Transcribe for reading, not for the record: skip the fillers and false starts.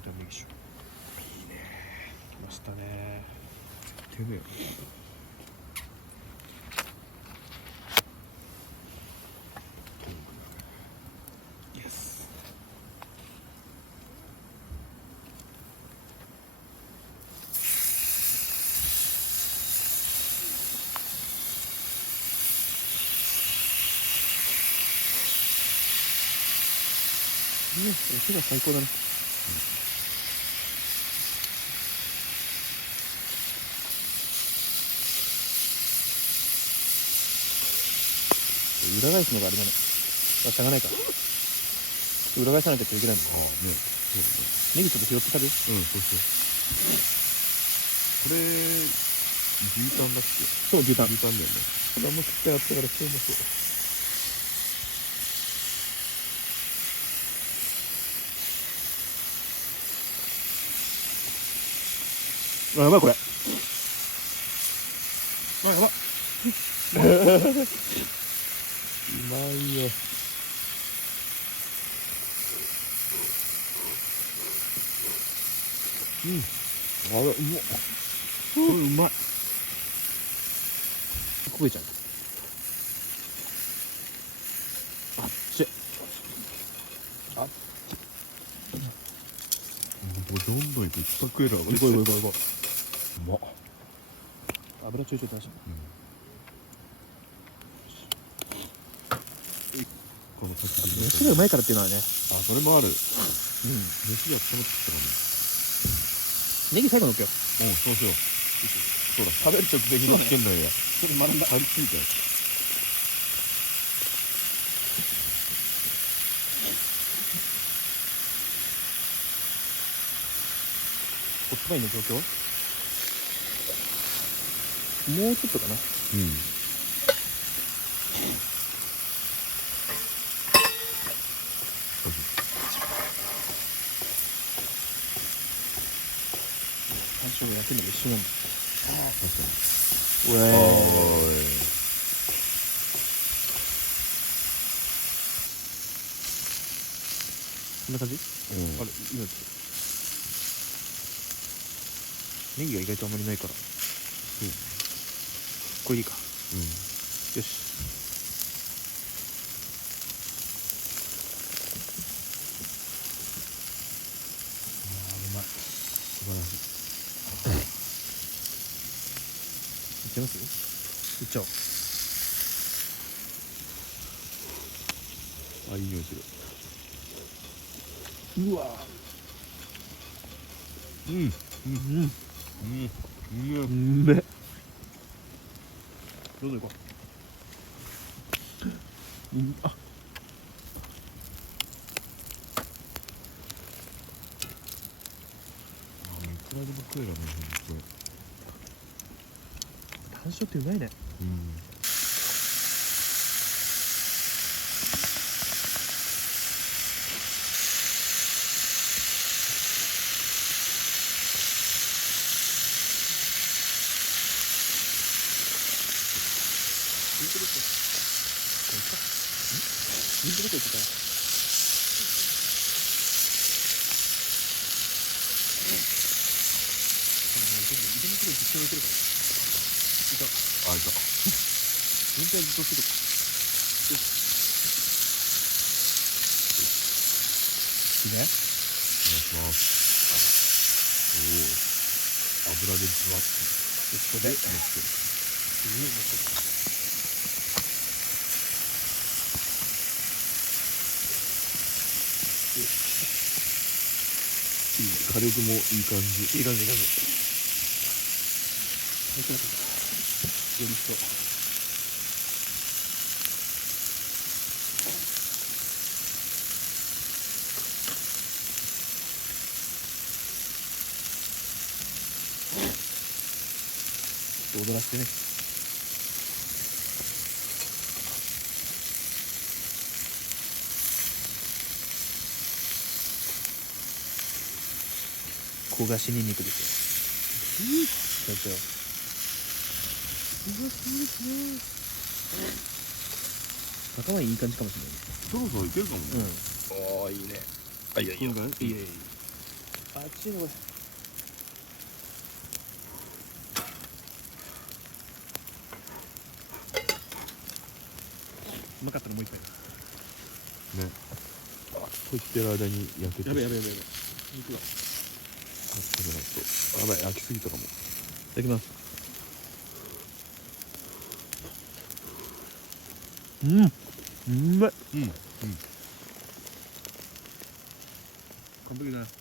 タネギ酒。いいね。来ましたね。手だよ。イエス。手が最高だね。裏返すのがあれだね。あ、しゃがないか。裏返さなきゃいけないもん。ああね。そうだね。ネギちょっと拾って食べる？うん、そうそう。これ牛タンだっけ？そう、牛タン。牛タンだよね。これあんま食ってなかったから超うまそう。あ、やばいこれ。あ、やばっ。うまいよ。うん。あれ、うまっ。これうまい。焦げちゃう。あっち。あっどんどんいく。いっぱい食えるわ。いこういこういこういこう。うまっ。油ちょいちょい出し。この先で飯がうまいからっていうのはね。あ、それもある。うん。飯が温まってきたかネギ最後のっけよ。な。うん、そうしよう。そうだ、食べる直前に乗っけんのよ。ちょっと学んだ。張り付いたよ。ホットパインの状況？もうちょっとかな。うん。山椒が焼けるのも一緒なんだ。確かに。うえー。こんな感じ？うん。あれ、今ネギが意外とあまりないから。これいいか。うん。よし。あー、うまい。素晴らしい。いっちゃいます？いっちゃおう。あ、いい匂いする。うわうん。うん。うん。うん。うめっ。どうぞ行こう。あ、あ、もういくらでも食えるね、ほんと。山椒ってうまいね。うん。ミントどこ？ミントどこ行ってた？あ、いた。ミントはずっとする。いいね。お願いします。おお。油でじわっと。ここで。乗ってる。いい、火力もいい感じ。いい感じ、いい感じ。より一層。ちょっと踊らせてね。焦がしニンニクですよ。社長。赤ワインいい感じかもしれないね。そろそろいけるかもね。うん。ああ、いいね。あ、いやいや。こんな感じ？いいね。熱いねこれ。うまかったらもう一回。ね。あ、と言ってる間に焼けて。やべやべやべやべ。肉が。やばい、焼きすぎたかも。いただきます。うん、うまい。うん。完璧だね。